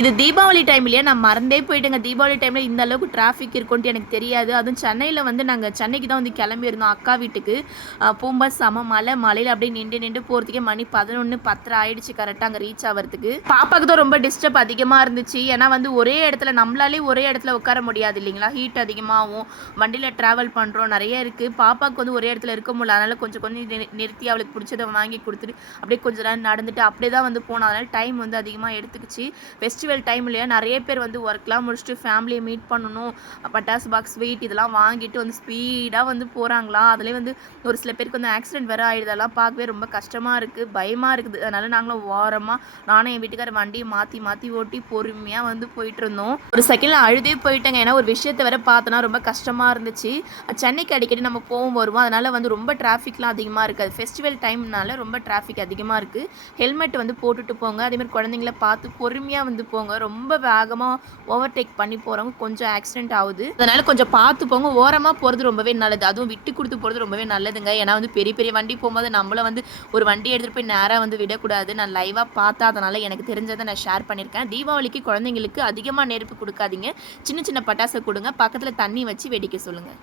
இது தீபாவளி டைம்லயே நான் மறந்தே போயிட்டேங்க. தீபாவளி டைம்ல இந்த அளவுக்கு டிராஃபிக் இருக்குன்ட்டு எனக்கு தெரியாது. அதுவும் சென்னையில வந்து நாங்க சென்னைக்கு தான் வந்து கிளம்பியிருந்தோம் அக்கா வீட்டுக்கு. போம்போது செம மழை. மழையில அப்படியே நிண்டு நிண்டு போறதுக்கே மணி 11, 10:30 ஆயிடுச்சு கரெக்ட்டா அங்க ரீச் ஆவறதுக்கு. பாப்பாக்கு தான் ரொம்ப டிஸ்டர்ப் அதிகமா இருந்துச்சு. ஏன்னா வந்து ஒரே இடத்துல நம்மளாலே ஒரே இடத்துல உட்கார முடியாது இல்லைங்களா? ஹீட் அதிகமாவும், வண்டியில டிராவல் பண்றோம் நெறைய இருக்கு. பாப்பாக்கு வந்து ஒரே இடத்துல இருக்க முடியல. அதனால கொஞ்சம் கொஞ்சம் நிறுத்தி அவளுக்கு பிடிச்சத வாங்கி குடுத்துட்டு, அப்படியே கொஞ்ச நேரம் நடந்துட்டு அப்படியே தான் வந்து போனோம். அதனால டைம் வந்து அதிகமா எடுத்துக்கிச்சு. ஃபெஸ்டிவல் டைம்லயே நிறைய பேர் வந்து ஒர்க்லாம் முடிச்சுட்டு ஃபேமிலியை மீட் பண்ணணும், பட்டாசு பாக்ஸ் ஸ்வீட் இதெல்லாம் வாங்கிட்டு வந்து ஸ்பீடாக வந்து போகிறாங்களா. அதுலேயே வந்து ஒரு சில பேருக்கு வந்து ஆக்சிடென்ட் வேறு ஆயிடுதெல்லாம் பார்க்கவே ரொம்ப கஷ்டமாக இருக்குது, பயமாக இருக்குது. அதனால் நாங்களும் ஓரமாக நானும் என் வீட்டுக்கார வண்டியை மாற்றி மாற்றி ஓட்டி பொறுமையாக வந்து போயிட்டு இருந்தோம். ஒரு செகண்டில் அழுதே போயிட்டேங்க. ஏன்னா ஒரு விஷயத்தை வேற பார்த்தோன்னா ரொம்ப கஷ்டமாக இருந்துச்சு. சென்னைக்கு அடிக்கடி நம்ம போவோம் வருவோம், அதனால் வந்து ரொம்ப டிராஃபிக்லாம் அதிகமாக இருக்காது. ஃபெஸ்டிவல் டைம்னால ரொம்ப டிராஃபிக் அதிகமாக இருக்குது. ஹெல்மெட் வந்து போட்டுட்டு போங்க. அதேமாதிரி குழந்தைங்கள பார்த்து பொறுமையாக வந்து போங்க. ரொம்ப வேகமாக ஓவர்டேக் பண்ணி போகிறவங்க கொஞ்சம் ஆக்சிடென்ட் ஆகுது. அதனால் கொஞ்சம் பார்த்து போங்க. ஓரமாக போகிறது ரொம்பவே நல்லது. அதுவும் விட்டு கொடுத்து போகிறது ரொம்பவே நல்லதுங்க. ஏன்னா வந்து பெரிய பெரிய வண்டி போகும்போது நம்மள வந்து ஒரு வண்டி எடுத்துகிட்டு போய் நேராக வந்து விடக்கூடாது. நான் லைவாக பார்த்தா அதனால் எனக்கு தெரிஞ்சதை நான் ஷேர் பண்ணியிருக்கேன். தீபாவளிக்கு குழந்தைங்களுக்கு அதிகமாக நெருப்பு கொடுக்காதீங்க. சின்ன சின்ன பட்டாசு கொடுங்க. பக்கத்தில் தண்ணி வச்சு வெடிக்க சொல்லுங்கள்.